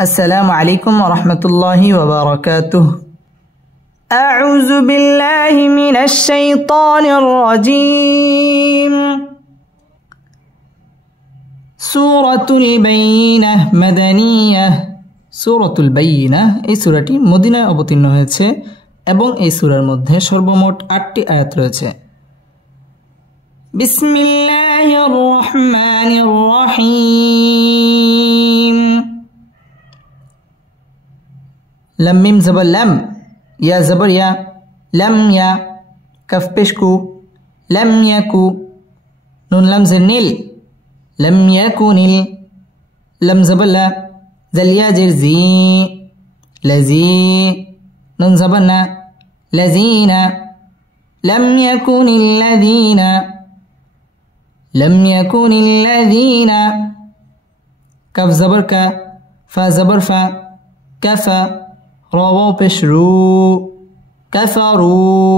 السلام عليكم ورحمة الله وبركاته. أعوذ بالله من الشيطان الرجيم. سورة البينة مدنية. সূরাতুল বাইয়িনা এই সূরাটি মদিনায় অবতীর্ণ হয়েছে এবং এই সূরার মধ্যে সর্বমোট 8টি আয়াত রয়েছে। বিসমিল্লাহির রহমানির রহিম। लम मिम ज़बर लम, या ज़बर या, लम या, कफ पेश कु, लम यकु, नून लम ज़ेर नील, लम यकुनिल, लम ज़बर ला, ज़ल या ज़ेर ज़ी, लज़ी, नून ज़बर ना, लज़ीना, लम यकुनिल लज़ीना, लम यकुनिल लज़ीना, कफ ज़बर का, फा ज़बर फा, कफ़ा, رووا بشروا كفروا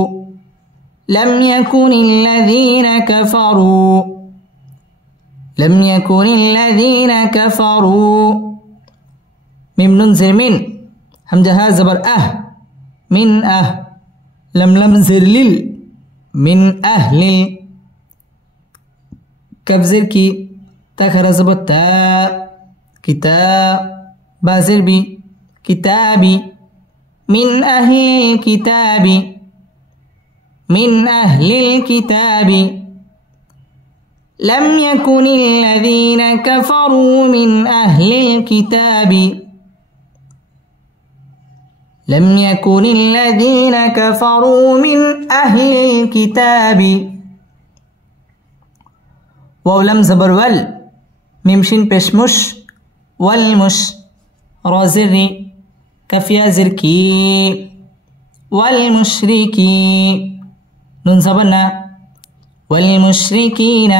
لم يكن الذين كفروا لم يكن الذين كفروا ميم نون زر من همزة ها زبر من لم زر لل من أهل كف زر كي تاخر زبر تا كتاب بازر بي كتابي من أهل الكتاب من أهل الكتاب لم يكن الذين كفروا من أهل الكتاب لم يكن الذين كفروا من أهل الكتاب ولم زبر ول ميمشين بشمش والمش رازري كفيا زركي والمشركي نون زبرنا والمشركين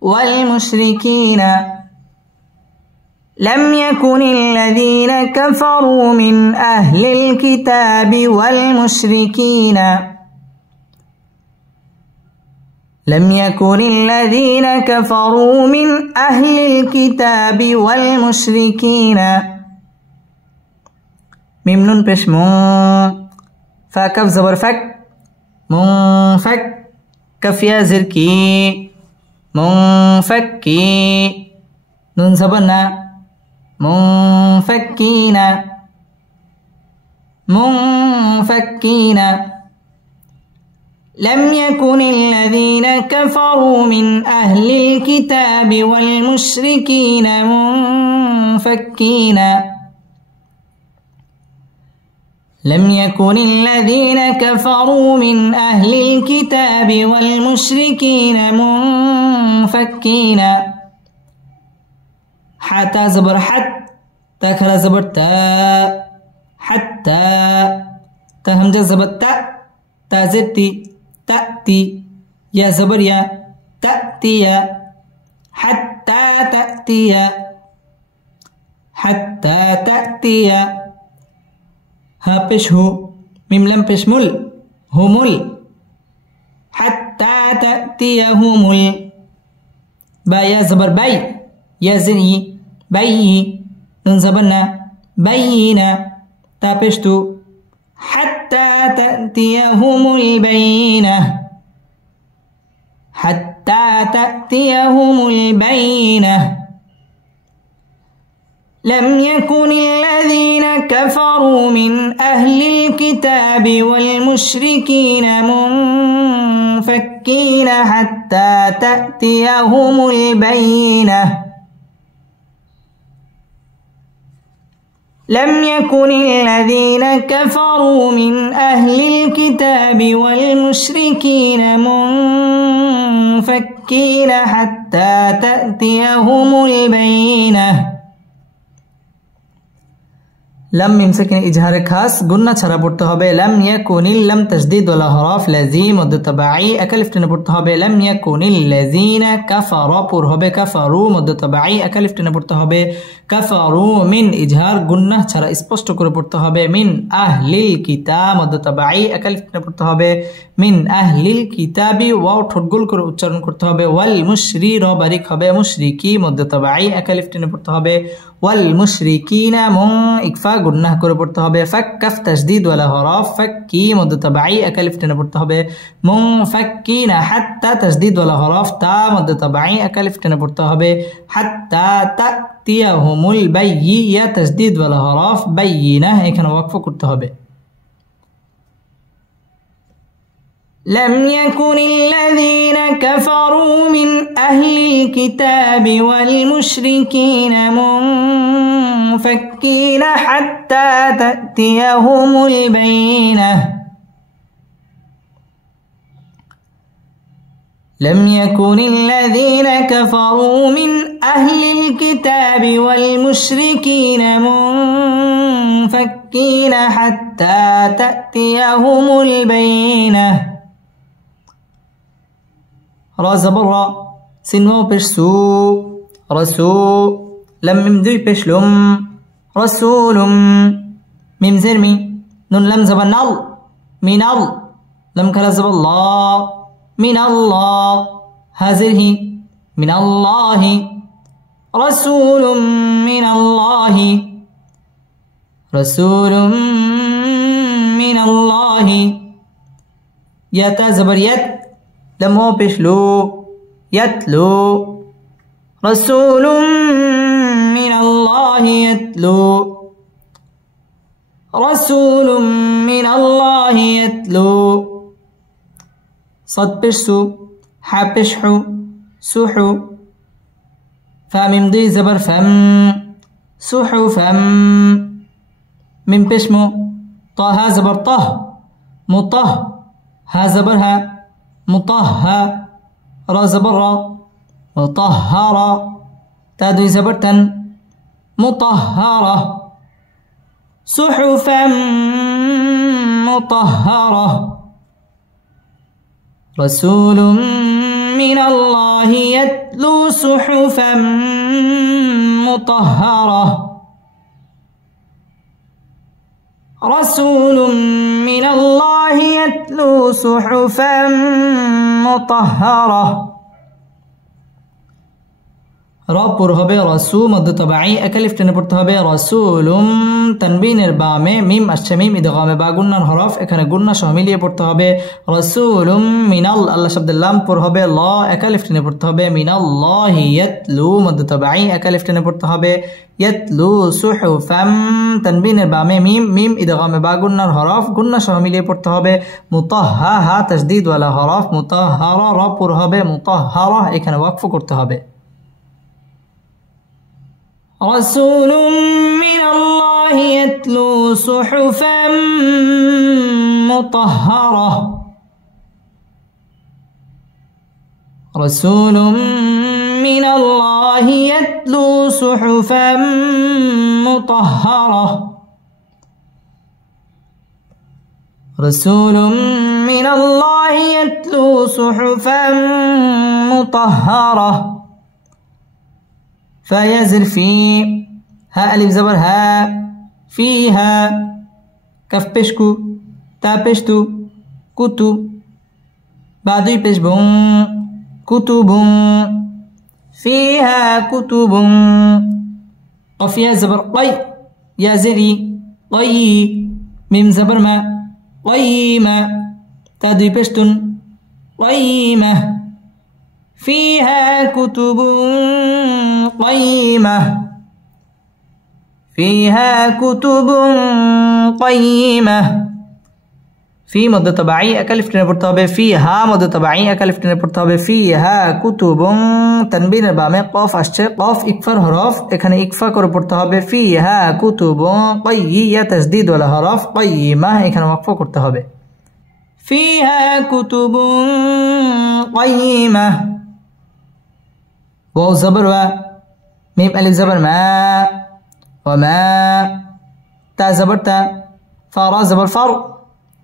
والمشركين لم يكن الذين كفروا من أهل الكتاب والمشركين لم يكن الذين كفروا من أهل الكتاب والمشركين ميم نون पेश मो फा कफ ज़बर फक मुंफक कफ या ज़िर की मुंफक्की नून ज़बर ना मुंफक्कीना मुंफक्कीना لم يكن الذين كفروا من أهل الكتاب والمشركين منفكين لم يكن الذين كفروا من أهل الكتاب والمشركين منفكين حتى زبر حت تاخر زبر تا حتى تهمزة زبر تا تازتي تأتي يا زبر يا تأتي حتى تأتي حتى تأتي ها पेश हो मिम लम पेश मुल हुमुल हत्ता तअतियहुमुल बा या ज़बर बाई या ज़िरी बाई नून ज़बर ना बायीना ता पेश तु हत्ता तअतियहुमुल बैना हत्ता तअतियहुमुल बैना لم يكن الذين كفروا من أهل الكتاب والمشركين منفكين حتى تأتيهم البينة لم يكن الذين كفروا من أهل الكتاب والمشركين منفكين حتى تأتيهم البينة लम मिम से इजहार खास गुन्ना छाड़ा पढ़ते हैं लम यकुनिल लम तशदीद वाला हरफ लाजिम मद तबाई अकलिफ टेने पढ़ते हैं लम यकुनिल लजीना कफरा पुर হবে कफरू मद तबाई अकलिफ टेने पढ़ते हैं কাফারু মিন ইজহার গুন্নাহ ছাড়া স্পষ্ট করে পড়তে হবে। মিন আহলিল কিতাব মধ্য তাবাঈ একালিফ টেনে পড়তে হবে। মিন আহলিল কিতাবি ওয়াও ঠোঁট গোল করে উচ্চারণ করতে হবে। ওয়াল মুশরি র বারিক হবে। মুশরিকি মধ্য তাবাঈ একালিফ টেনে পড়তে হবে। ওয়াল মুশরিকিনা মুন ইকফা গুন্নাহ করে পড়তে হবে। ফাক কাফ তাসদীদ ওয়ালা হরফ ফাক্কি মধ্য তাবাঈ একালিফ টেনে পড়তে হবে। মুন ফাক্কিনা হাত্তা তাসদীদ ওয়ালা হরফ তা মধ্য তাবাঈ একালিফ টেনে পড়তে হবে। হাত্তা তাতিয়াহুমুল বাইয়ি ইয়া তাসদীদ ওয়ালা হরফ বাইয়িনা এখানে ওয়াকফ করতে হবে। لم يكن الذين كفروا من أهل الكتاب والمشركين منفكين حتى تأتيهم البينة لم يكن الذين كفروا من أهل الكتاب والمشركين منفكين حتى تأتيهم البينة را زبر را سين واو پیش سو رسو لم ميم دوی پیش لم رسولم ميم زر مي نون لم زبر نل من ال لم كلا زبر الله من الله هذه من الله رسول من الله رسول من الله يتا زبر يت لم هو بشلو يتلو رسول من الله يتلو رسول من الله يتلو صد بشسو حا بشحو سوحو فميم ضي زبر فم سوحو فم من بشمو طه زبر طه مطه ها زبر ها مطهى را زبر را مطهرة تادوي زبرتا مطهرة صحفا مطهرة رسول من الله يتلو صحفا مطهرة رسول من الله يتلو صحفا مطهرة রাপুর হবে রসু মধ্য তাবাঈ একালিফ টেনে পড়তে হবে। রসুলুম তানবিনের বামে মিম আসছে মিম ইদগামে বা গুন্নার হরফ এখানে গুন্না সহ মিলিয়ে পড়তে হবে। রসুলুম মিনাল আল্লাহ শব্দের লাম পুর হবে ল একালিফ টেনে পড়তে হবে। মিনাল্লাহি ইয়াতলু মধ্য তাবাঈ একালিফ টেনে পড়তে হবে। ইয়াতলু সুহুফাম তানবিনের বামে মিম মিম ইদগামে বা গুন্নার হরফ গুন্না সহ মিলিয়ে পড়তে হবে। মুতাহহা তাসদীদ ওয়ালা হরফ মুতাহহারা রাপুর হবে মুতাহহারা এখানে ওয়াকফ করতে হবে। رسول من الله يتلو صحفا مطهرة رسول من الله يتلو صحفا مطهرة رسول من الله يتلو صحفا مطهرة فيزر في ها ألف زبر ها فيها كف بشكو تا بشتو كتو بعدي بشبون كتب فيها كتب قف يا زبر قي يا زري قي ميم زبر ما قيمة تادي بشتن قيمة فيها كتب قيمة فيها كتب قيمة في مد تبعي أكلف টেনে পড়তে হবে। فيها مد تبعي أكلف টেনে পড়তে হবে। فيها كتب তানবিনের বামে কফ আসছে কফ ইকফার হরফ এখানে ইকফা করে পড়তে হবে। فيها كتب قيّة তাসদীদ ওয়ালা হরফ قيمة এখানে ওয়াকফ করতে হবে। فيها كتب قيمة واو زبر و ميم ألف زبر ما وما تا زبر تا فا زبر فر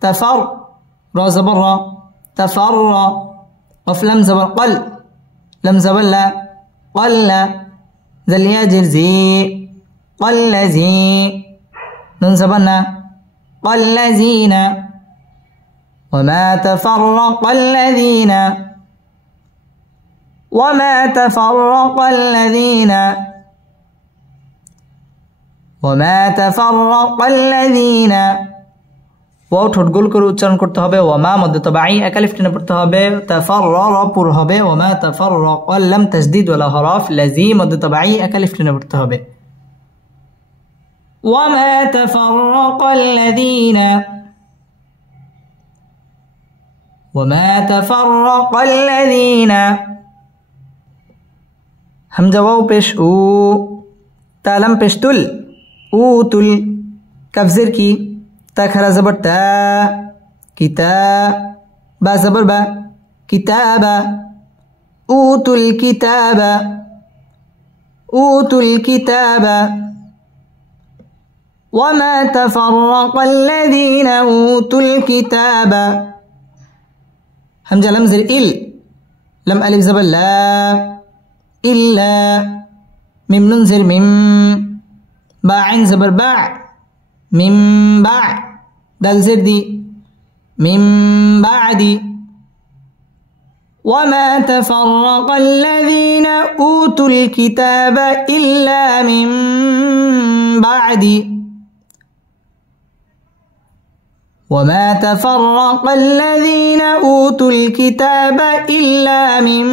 تفر را زبر را تفر قف لم زبر قل لم زبر لا قل زل يا جرزي والذي نون زبرنا والذين وما تفرق الذين وما تفرق الذين وما تفرق الذين ওয়াও ঠোঁট গোল করে উচ্চারণ করতে হবে ওয়ামা মধ্যে তাবাঈ একালিফ টেনে পড়তে হবে তাফাররা পুর হবে ওয়ামা তাফাররাক লাম তাসদীদ ওয়ালা হরফ লাযী মধ্যে তাবাঈ একালিফ টেনে পড়তে হবে ওয়ামা তাফাররাকাল্লাযীনা وما تفرق الذين همزة واو پیش او تالم پیش تل او تل کف زر کی تا کھرا زبر تا کتاب با زبر با کتابا اوتوا الكتاب اوتوا الكتاب وما تفرق الذين اوتوا الكتاب همزة لم زر إل لم ألف زبر لا إلا ميم نون زر ميم با عين زبر باع من باع دال زر دي من بعد وما تفرق الذين أوتوا الكتاب إلا من بعد وما تفرق الذين أوتوا الكتاب إلا من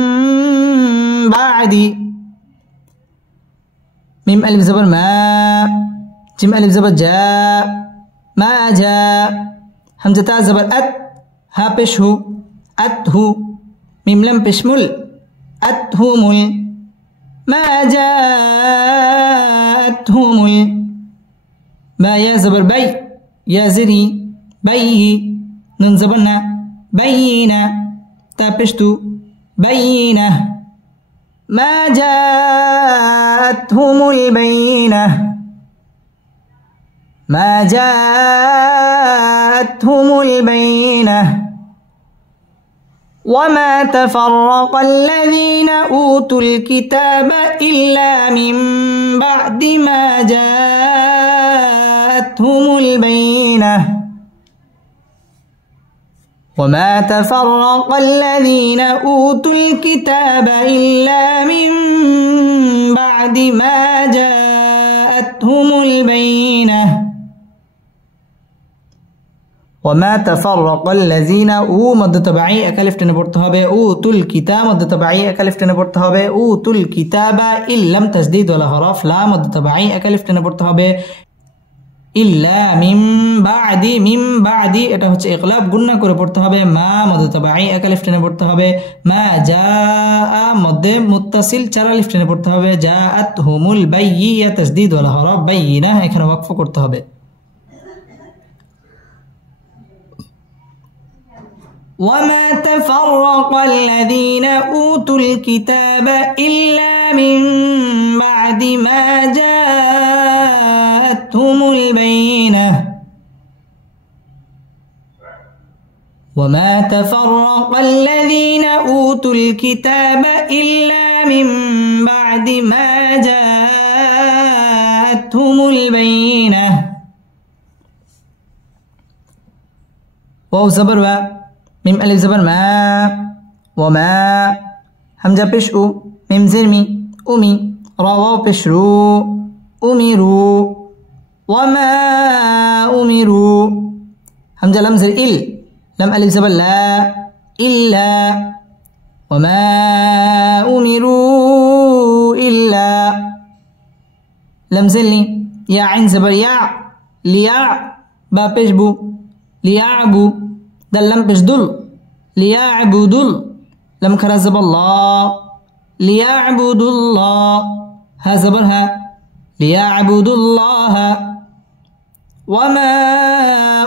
بعد ميم ألف زبر ما جيم ألف زبر جاء ما جاء همزة تا زبر أت ها پیش هو أت هو ميم لم پیش مل أت هو مل ما جاءتهم با يا زبر بي يا زري بي نون زبرنا بينا تا پشتو بينة ما جاءتهم البينة ما جاءتهم البينة وما تفرق الذين أوتوا الكتاب إلا من بعد ما جاءتهم البينة وما تفرق الذين أوتوا الكتاب إلا من بعد ما جاءتهم البينة وما تفرق الذين او مد تبعي اكلف টেনে পড়তে হবে اوتوا الكتاب مد تبعي اكلف টেনে পড়তে হবে اوتوا الكتاب إن لم تسديد ولا حرف لا مد تبعي اكلف টেনে পড়তে হবে إلا من بعد এটা হচ্ছে ইকলাব গুণনা করে পড়তে হবে মা মদ তাবাঈ একালিফ টেনে পড়তে হবে মা জাআ মধ্যে মুত্তাসিল চার আলিফ টেনে পড়তে হবে জাআতহুমুল বাইয়্যা তাসদীদ ওয়ালা হরফ বাইয়িনা এখানে ওয়াকফ করতে হবে وما تفرق الذين أوتوا الكتاب إلا من بعد ما جاءتهم البينة وما تفرق الذين أوتوا الكتاب إلا من بعد ما جاءتهم البينة واو زبر و ميم ألف زبر ما وما همزة پیش او ميم زر مي أمي را واو پیش رو أمروا وما أمروا همزة لم زر إل لم ألف زبر لا إلا وما أمروا إلا لم زلني يا عين زبر يا ليع با پیش بو ليعبو دل لم پیش دل ليعبدوا لم كرا زبر الله ليعبدوا الله ها زبرها ليعبدوا الله وما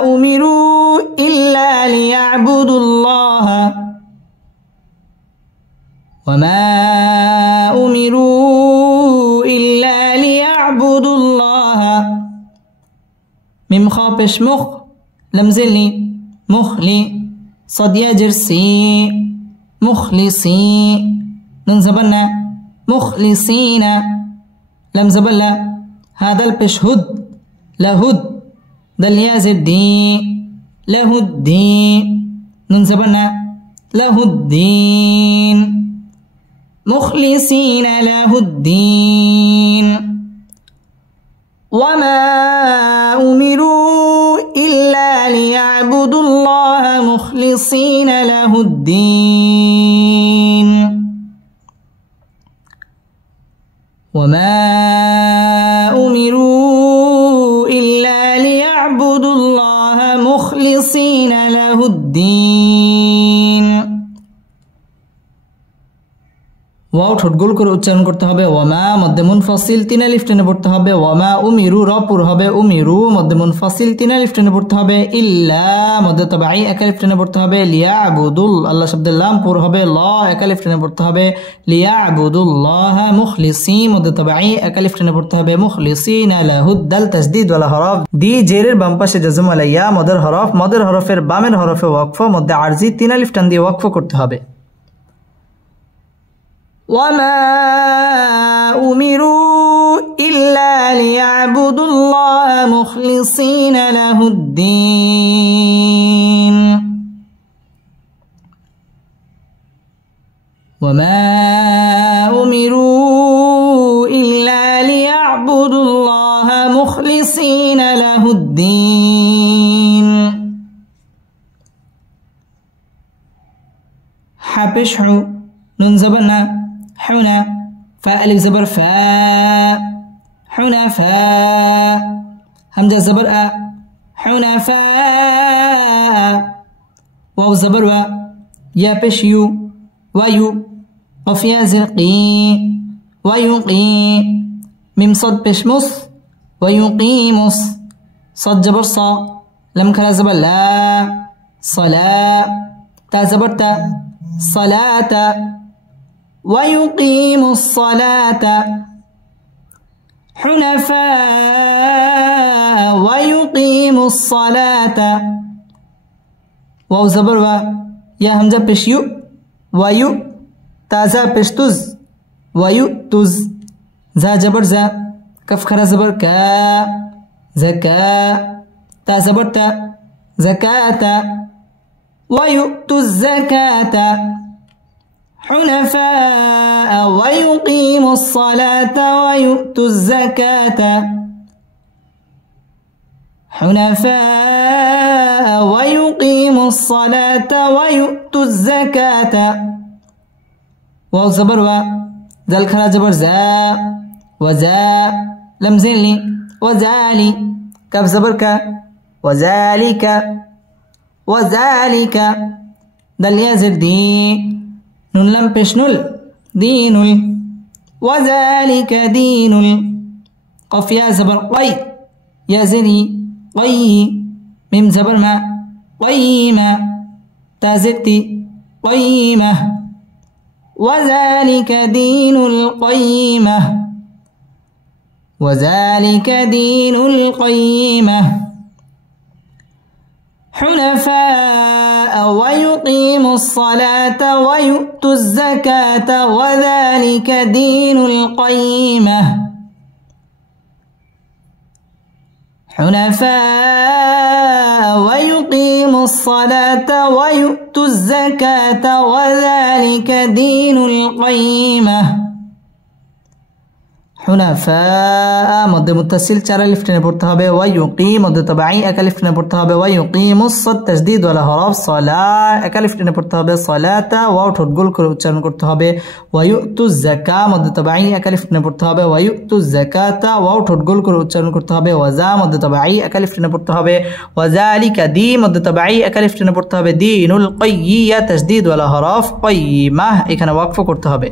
أمروا إلا ليعبدوا الله وما أمروا إلا ليعبدوا الله ميم خا پیش مخ لم زلني مخلي صد يجر سي مخلصي نون زبرنا مخلصين لم زبلا هذا البشهد لهد دل يازر دي له الدين نون زبرنا له الدين مخلصين له الدين وما أمروا إلا ليعبدوا الله مخلصين له الدين وما أمروا إلا ليعبدوا الله مخلصين له الدين ওয়াও ঠোঁট গোল করে উচ্চারণ করতে হবে ওয়ামা মধ্যে মুনফাসিল তিন আলিফ টেনে পড়তে হবে ওয়ামা উমিরু র পুর হবে উমিরু মধ্যে মুনফাসিল তিন আলিফ টেনে পড়তে হবে ইল্লা মধ্যে তাবাই এক আলিফ টেনে পড়তে হবে লিয়াবুদুল আল্লাহ শব্দের লাম পুর হবে ল এক আলিফ টেনে পড়তে হবে লিয়াবুদুল্লাহ মুখলিসিন মধ্যে তাবাই এক আলিফ টেনে পড়তে হবে মুখলিসিনা লাহুদ দাল তাসদীদ ওয়ালা হরফ দি জেরের বাম পাশে জাজম আলা ইয়া মদের হরফের বামের হরফে ওয়াকফ মধ্যে আরজি তিন আলিফ টান দিয়ে ওয়াকফ করতে হবে وما أمروا إلا ليعبدوا الله مخلصين له الدين وما أمروا إلا ليعبدوا الله مخلصين له الدين حبشحو نون زبرنا حنا فاء ألف زبر فاء حنفاء همزة زبر أ حنفاء واو زبر و يا بش يو ويو قف يا زرقي ويقي ميم صد بش مص ويقيمص صد جبر صا لم كلا زبر لا صلاة تا زبر تا صلاة ويقيم الصلاة حنفاء ويقيم الصلاة واو زبر و يا همزة بشيو ويو تازا بشتز ويؤتز زا جبر زا كف خرا زبر كا زكاة تا زبر تا زكاة ويؤتوا الزكاة حنفاء ويقيموا الصلاة ويؤتوا الزكاة حنفاء ويقيموا الصلاة ويؤتوا الزكاة واو زبر و ذل خرا زبر زا وزا لم زلي وزالي كف زبر كا وذلك وذلك دل يزر دي نون لم بشنل دين وذلك دين قف يا زبر قي يا زني قي ميم زبر ما قيمة تازتي قيمة وذلك دين القيمة وذلك دين القيمة حنفاء ويقيموا الصلاة ويؤتوا الزكاة وذلك دين القيمة حنفاء ويقيموا الصلاة ويؤتوا الزكاة وذلك دين القيمة حنفاء مد متصل 4 الف টেনে পড়তে হবে ওয়ায়ুকিম মদ তাবাই 1 আলিফ টেনে পড়তে হবে ওয়ায়ুকিমুস সাদ তাসদীদ ওয়ালা হরফ সালা 1 আলিফ টেনে পড়তে হবে সালাতা ওয়াও ঠোঁট গোল করে উচ্চারণ করতে হবে ওয়ায়ুতুজ যাকা মদ তাবাই 1 আলিফ টেনে পড়তে হবে ওয়ায়ুতুজ যাকাতা ওয়াও ঠোঁট গোল করে উচ্চারণ করতে হবে ওয়াজা মদ তাবাই 1 আলিফ টেনে পড়তে হবে ওয়াজালিকা দি মদ তাবাই 1 আলিফ টেনে পড়তে হবে দীনুল কাইয়্যা তাসদীদ ওয়ালা হরফ কাইয়্যিমা এখানে ওয়াকফ করতে হবে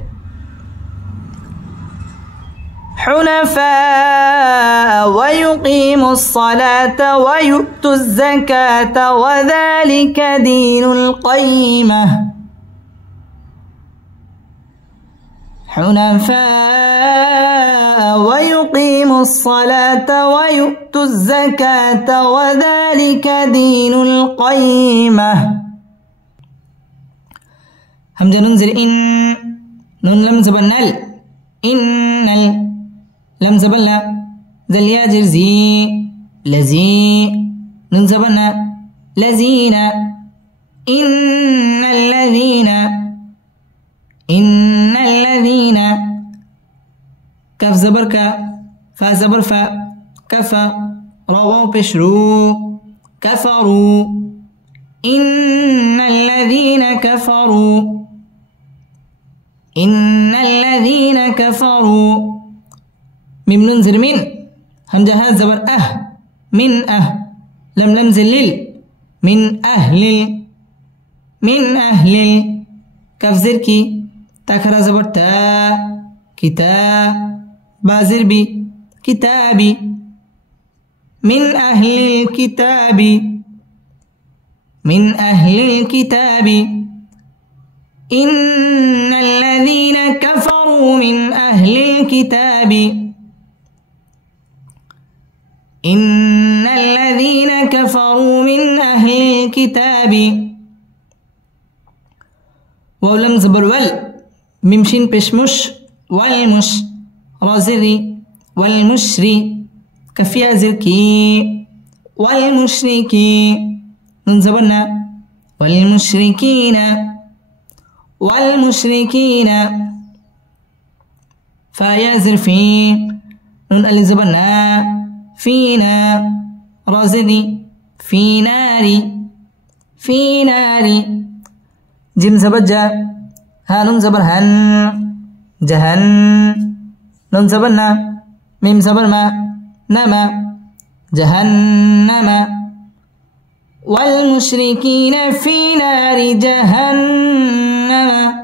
حنفاء ويقيموا الصلاة ويؤتوا الزكاة وذلك دين القيمة حنفاء ويقيموا الصلاة ويؤتوا الزكاة وذلك دين القيمة همزة ننزل إن نون لم زبنل إن لم زبلنا ذل يا جرزي لزي نون زبرنا لذين إن الذين كف زبر كا فا زبر فا كفا رووا بشرو كفروا إن الذين كفروا ميم ننزل من همزة ها زبر من لم زلل من أهل كف زركي تاخر زبر تا كتاب بازر بي كتابي من أهل الكتاب إن الذين كفروا من أهل الكتاب ولم زبر ول ميمشين بشمش والمش رازري والمشري كفيا زركي والمشركي ننزبرنا والمشركين فيا زرفي نون الزبرنا فينا رازري في ناري جيم زبجا هانون زبر هن جهن نون زبرنا ميم زبر ما نما جهنم والمشركين في نار جهنم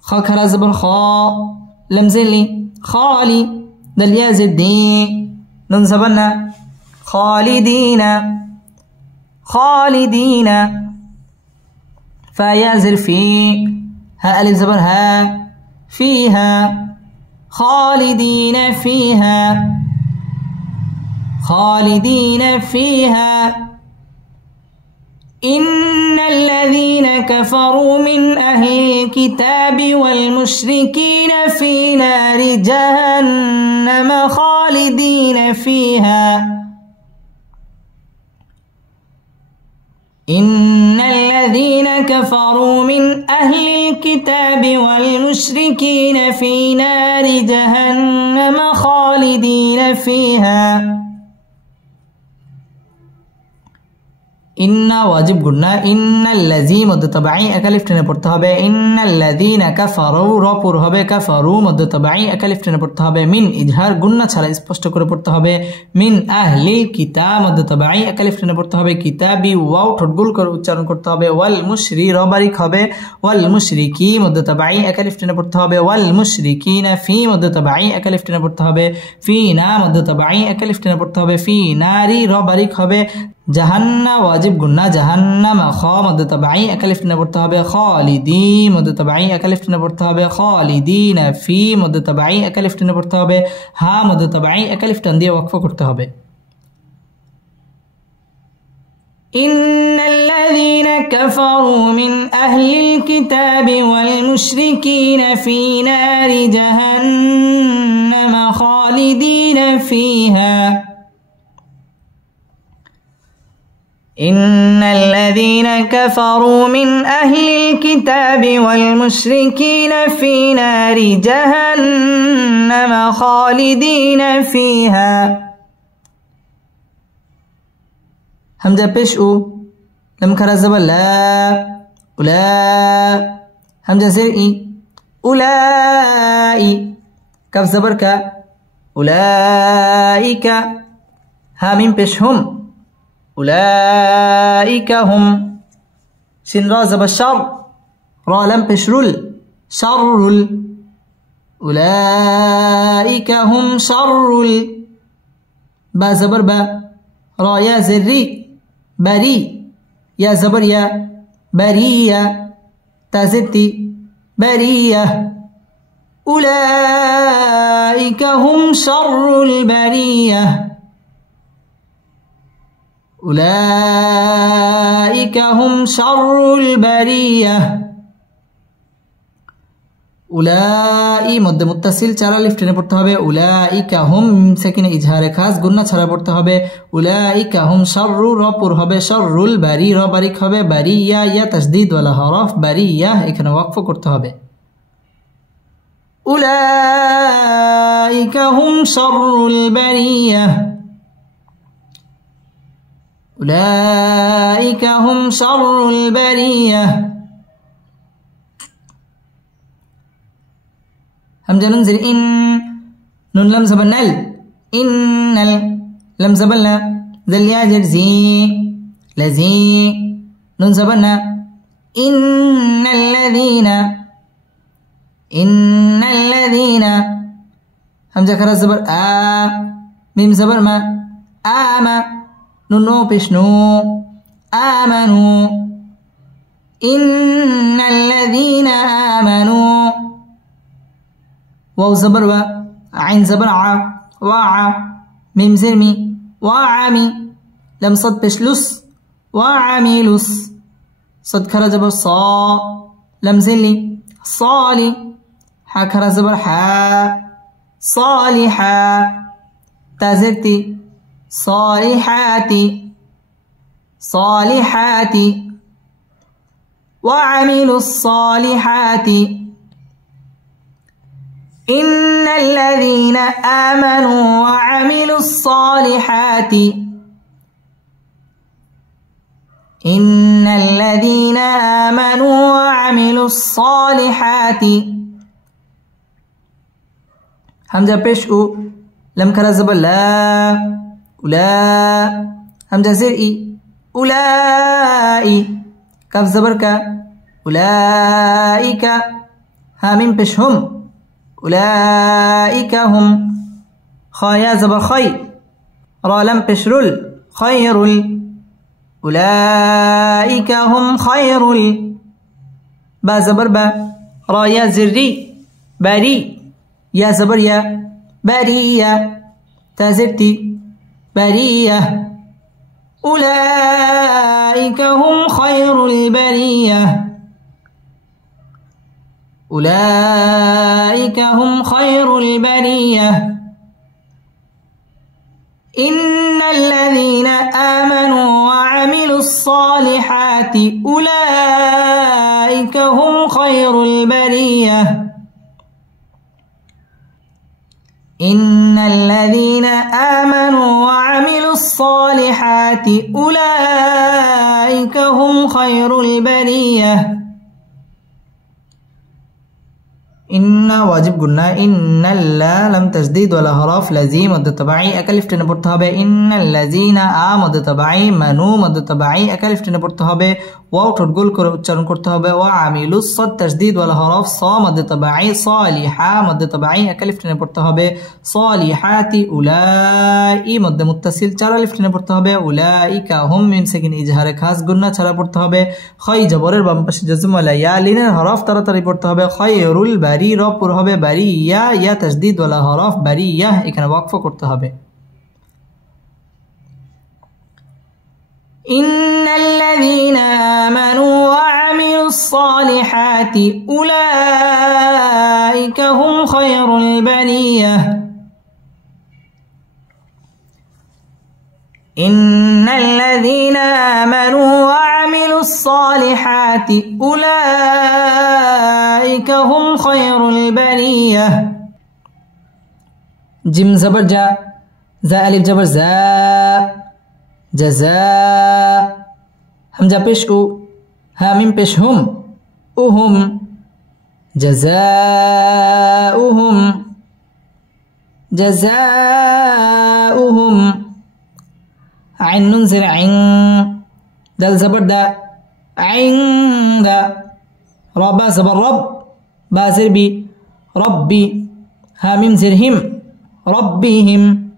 خاكر زبر خا لم زلي خالي دل يا زدي نون زبرنا خالدين فيا زرفي ها ألف زبر ها فيها خالدين فيها إن الذين كفروا من أهل الكتاب والمشركين في نار جهنم خالدين فيها إن الذين كفروا من أهل الكتاب والمشركين في نار جهنم خالدين فيها إن واجب قلنا إن الذي مد تبعي أكلف تنبرت هبه إن الذين كفروا رابور هبه كفروا مد تبعي أكلف تنبرت هبه من إجهار قلنا ছাড়া স্পষ্ট করে পড়তে হবে মিন আহলিল কিতাব মদ তবাই أكلف تنبرت هبه কিতাবি ওয়াও ঠোঁটগুল করে উচ্চারণ করতে হবে ওয়াল মুশরি রবারিক হবে ওয়াল মুশরিকি মদ তবাই أكلف تنبرت হবে ওয়াল মুশরিকিনা ফি মদ তবাই أكلف تنبرت হবে ফিনা মদ তবাই أكلف تنبرت হবে ফি নারি রবারিক হবে জাহান্না ওয়াজিব গুন্না জাহান্নামা খ মদ তবাই أكلف تنبرت হবে খালিদি মদ তবাই أكلف تنبرت হবে খালিদিনা ফি মদ তবাই أكلف تنبرت হবে হা মদ তবাই أكلف টান দিয়ে ওয়াকফ করতে হবে إن الذين كفروا من أهل الكتاب والمشركين في نار جهنم خالدين فيها إن الذين كفروا من أهل الكتاب والمشركين في نار جهنم خالدين فيها همزة بشؤ لم كرزب لا أولا همزة زرئي أولئي كف زبرك أولئك هامين بشهم أولئك هم سين رازب الشر را لم بشرل شر أولئك هم شر با زبر با را يا زري بري يا زبر يا برية تازتي برية أولئك هم شر البرية أولئك هم شر البرية উলাই মধ্যে মুত্তাসিল চার আলিফ টেনে পড়তে হবে। উলাইকা হুম সেখানে ইজহারে খাস গুন্না ছাড়া পড়তে হবে। উলাইকা হুম শাররু র পুর হবে শাররুল বারি র বারিক হবে বারিয়া ইয়া তাসদীদ ওয়ালা হরফ বারিয়া এখানে ওয়াকফ করতে হবে। উলাইকা হুম শাররুল বারিয়া উলাইকা হুম শাররুল বারিয়া। همزة ننزل إن نون لم زبلنا إن لم زبلنا ذل ياجر زي لزي نون زبلنا إن الذين همزة كرا زبر ميم زبر ما آما نون نو بشنو آمنوا إن الذين آمنوا واو زبر و عين زبر ع وع ميم زرمي وعمي لم صد بشلس وعملس صد كرا زبر صا لم زلي صالي ح كرا زبر ح صالحا تازرتي صالحاتي صالحاتي وعملوا الصالحات إن الذين آمنوا وعملوا الصالحات إن الذين آمنوا وعملوا الصالحات همزة بشء لم كرزب لا أولا همزة زرئي أولئي كف زبرك أولئك هامين بشهم أولئك هم خايا زبر خي را لم بشرل خير أولئك هم خير با زبر با را يا زري باري يا زبر يا بارية تازرتي بارية أولئك هم خير البرية أولئك هم خير البرية إن الذين آمنوا وعملوا الصالحات أولئك هم خير البرية إن الذين آمنوا وعملوا الصالحات أولئك هم خير البرية إن واجب قلنا إن لا لم تجديد ولا حرف لازم مد تبعي أكلف টেনে পড়তে হবে إن الذين مد تبعي منو مد تبعي أكلف টেনে পড়তে হবে ওয়াও ঠোঁট গোল করে উচ্চারণ করতে হবে وعملوا الصاد تجديد ولا حرف صا مد تبعي صالحا مد تبعي أكلف টেনে পড়তে হবে صالحات أولئك مد متصل চার আলিফ টেনে পড়তে হবে أولئك هم মিম সাকিন ইজহারে খাস গুন্না ছাড়া পড়তে হবে খই জবরের বাম পাশে জজম ওয়ালা ইয়া লিনের হরফ তাড়াতাড়ি পড়তে হবে খায়রুল বারি র পুর হবে বারিয়া ইয়া তাসদীদ ওয়ালা হরফ বারিয়া এখানে ওয়াকফ করতে হবে إن الذين آمنوا وعملوا الصالحات أولئك هم خير البرية إن الذين آمنوا وعملوا الصالحات أولئك هم خير البرية جيم زبر جا زا ألف جبر زا جزاء همزة پیش او هامیم پیش هم اوهم جزاؤهم جزاؤهم عين ننزل عين دال زبر دا عند ربا زبر رب با زر بي ربي هاميم زرهم ربهم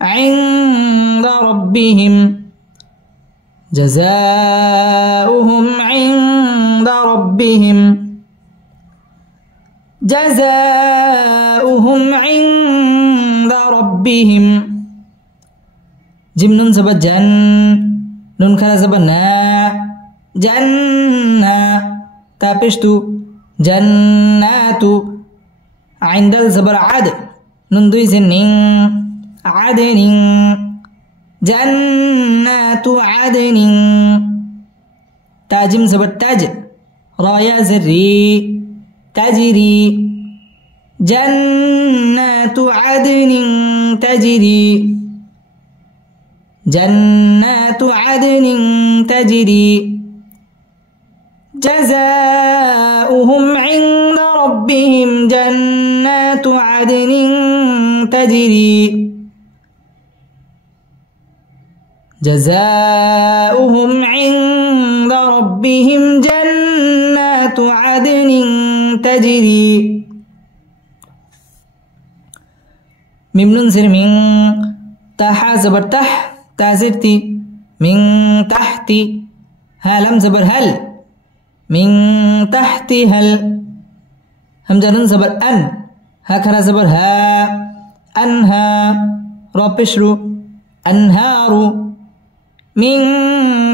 عند ربهم جزاؤهم عند ربهم جزاؤهم عند ربهم جيم نون زبر جن نون كرا زبر نا جنة تا پیش تو जन्नातु आइन दाल ज़बर आद नून दुई से निंग आदनिंग जन्नातु आदनिंग ताजिम ज़बर तज राया ज़री तजरी जन्नातु आदनिंग तजरी जन्नातु आदनिंग तजरी जज़ाउहुम इन्द रब्बिहिम जन्नातु आदनिन तजरी जज़ाउहुम इन्द रब्बिहिम जन्नातु आदनिन तजरी मीम नून ज़ेर मिन तहा ज़बर तह ताज़िर ती मिन तहती हा लम ज़बर हल मिन तहती हल हमजा नून ज़बर अन हा खरा ज़बर हा अनहा रा पेशरू अनहारु मिन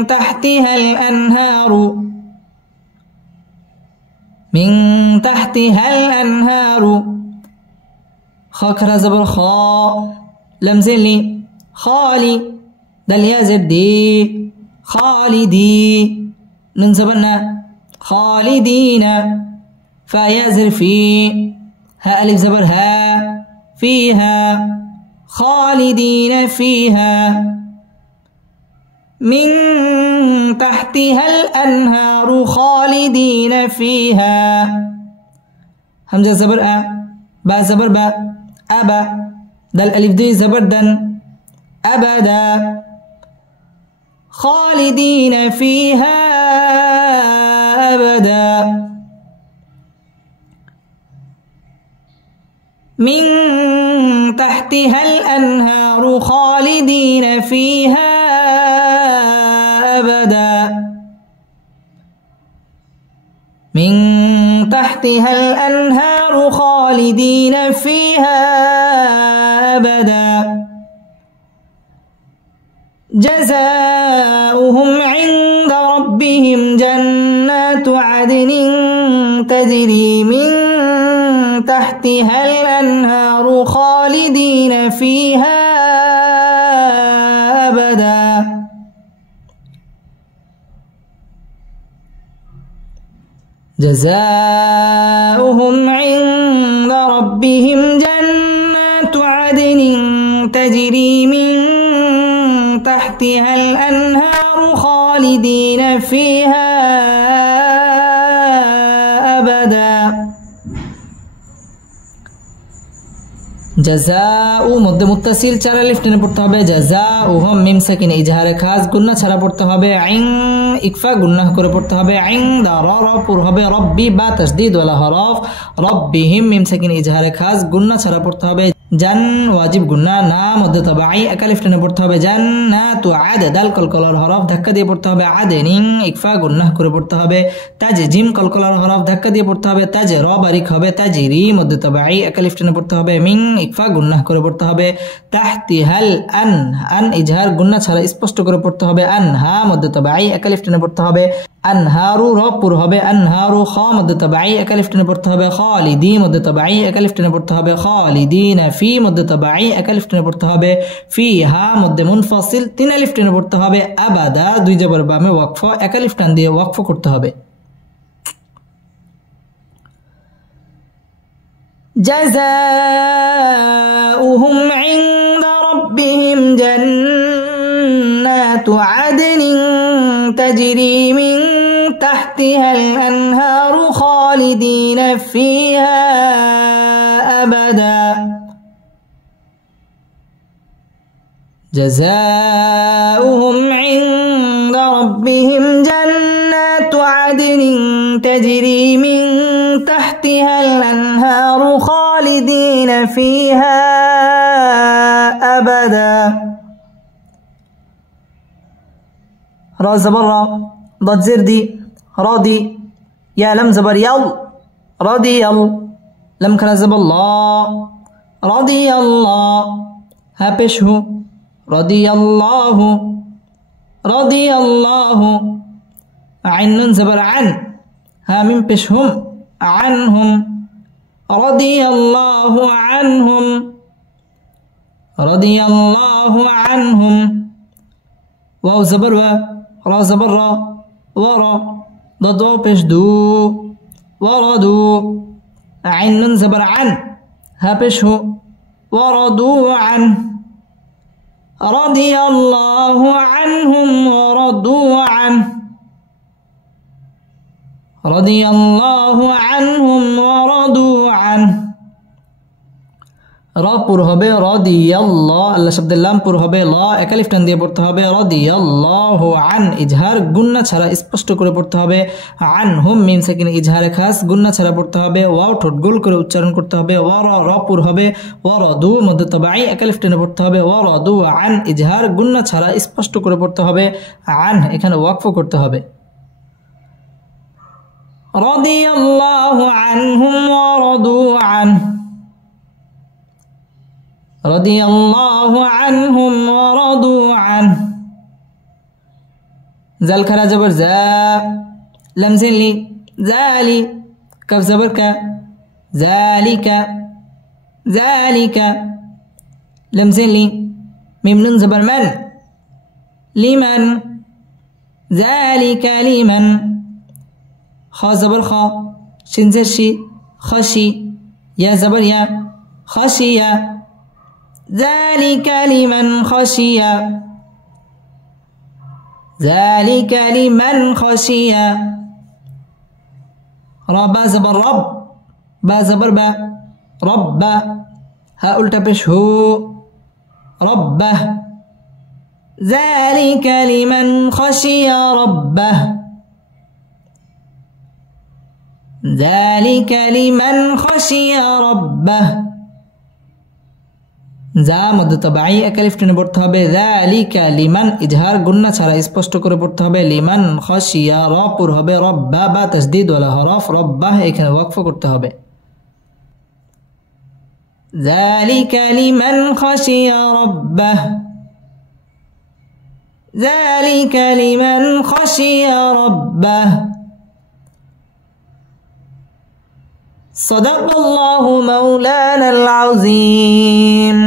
तहतिहा अनहारु मिन तहतिहा अनहारु खा खरा ज़बर खा लम ज़ेली खाली दल या ज़ेर दी खालिदी नून ज़बर ना खालिदीन फा या ज़ेर फी हा अलिफ ज़बर हा फीहा खालिदीन फीहा मिन तहतिहा अनहारु खालिदीन फीहा हमजा ज़बर आ बा ज़बर बा अबा दल अलिफ दुई ज़बर दन अबदा खालिदीन फीहा अबदा मिन तहतिहा अनहारु खालिदीन फीहा अबदा मिन तहतिहा अनहारु खालिदीन फीहा अबदा जज़ाउहुम इन्द रब्बिहिम जन्नातु आदनिन तजरी मिन तहतिहा अनहारु खालिदीन फीहा अबदा जज़ाउहुम इन्द रब्बिहिम जन्नातु आदनिन तजरी मिन तहतिहा अनहारु खालिदीन फीहा अबदा जज़ाउ मध्य मुत्तासिल चार अलिफ टेने पढ़ते হবে জাযাউহুম মিম সাকিন ইজহারে খাস গুন্না ছাড়া পড়তে হবে আইন ইকফা গুন্না করে পড়তে হবে আইন দারা পুর হবে রব্বি বা তাসদীদ ওয়ালা হরফ রব্বিহিম মিম সাকিন ইজহারে খাস গুন্না ছাড়া পড়তে হবে জান ওয়াজিব গুন্না না মধ্য তাবাই এক আলিফ টেনে পড়তে হবে জান্নাতু আদ দাল কলকলার হরফ ধাক্কা দিয়ে পড়তে হবে আদনিন ইকফা গুন্না করে পড়তে হবে তাজ জিম কলকলার হরফ ধাক্কা দিয়ে পড়তে হবে তাজ র বারিক হবে তাজরি মধ্য তাবাই এক আলিফ টেনে পড়তে হবে মিন ইকফা গুন্না করে পড়তে হবে তাহতিহাল আন আন ইজহার গুন্না ছাড়া স্পষ্ট করে পড়তে হবে আনহা মধ্য তাবাই এক আলিফ টেনে পড়তে হবে আনহারু র পুর হবে আনহারু খা মধ্য তাবাই এক আলিফ টেনে পড়তে হবে খালিদি মধ্য তাবাই এক আলিফ টেনে পড়তে হবে খালিদিন ফি মধ্য তাবাই এক আলিফ টেনে পড়তে হবে ফিহা মধ্য মুনফাসিল তিন আলিফ টেনে পড়তে হবে আবাদা দুই জবর বামে ওয়াকফ এক আলিফ টান দিয়ে ওয়াকফ করতে হবে جزاؤهم عند ربهم جنات عدن تجري من تحتها الأنهار خالدين فيها أبدا جزاؤهم عند ربهم جنات عدن تجري من تحتها الأنهار خالدين فيها أبدا را زبر را ضد زردي راضي يا لم زبر يل رضي يل لم كان زبر الله رضي الله ها بشه رضي الله رضي الله عين زبر عن ها من بشهم عنهم رضي الله عنهم رضي الله عنهم واو زبر و را زبر را ورا ضد پیش دو وردوا عين نون زبر عن ها پیش هو ورضوا عنه رضي الله عنهم ورضوا عنه رضي الله عنهم ورضوا عنه রা পুর হবে রাদিয়াল্লাহ আল্লাহ শব্দের লাম পুর হবে লা এক আলিফ টান দিয়ে পড়তে হবে রাদিয়াল্লাহু আন ইজহার গুন্না ছাড়া স্পষ্ট করে পড়তে হবে আনহুম মিম সাকিন ইজহারে খাস গুন্না ছাড়া পড়তে হবে ওয়াও ঠোঁট গোল করে উচ্চারণ করতে হবে ওয়ারা রা পুর হবে ওয়ারাদু মধ্য তাবাই এক আলিফ টানে পড়তে হবে ওয়ারাদু আন ইজহার গুন্না ছাড়া স্পষ্ট করে পড়তে হবে আন এখানে ওয়াকফ করতে হবে রাদিয়াল্লাহু আনহুম ওয়ারাদু আন رضي الله عنهم ورضوا عنه زال كرا زبر زا لم زين لي زالي كف زبر ك ذلك ذلك لم زين لي ميم نون زبر من لمن ذلك لمن خا زبر خا شين زر شي خشي يا زبر يا خشية ذلك لمن خشي ذلك لمن خشي ربا زبر رب با زبر با رب ها التبش هو ربه ذلك لمن خشي ربه ذلك لمن خشي ربه যা মধ্য তাবাই এক আলিফ টেনে পড়তে হবে যালিকা লিমান ইজহার গুন্না ছাড়া স্পষ্ট করে পড়তে হবে লিমান খাশিয়া রা পুর হবে রব্বা বা তাসদীদ ওয়ালা হরফ রব্বাহ এখানে ওয়াকফ করতে হবে যালিকা লিমান খাশিয়া রব্বাহ যালিকা লিমান খাশিয়া রব্বাহ صدق الله مولانا العظيم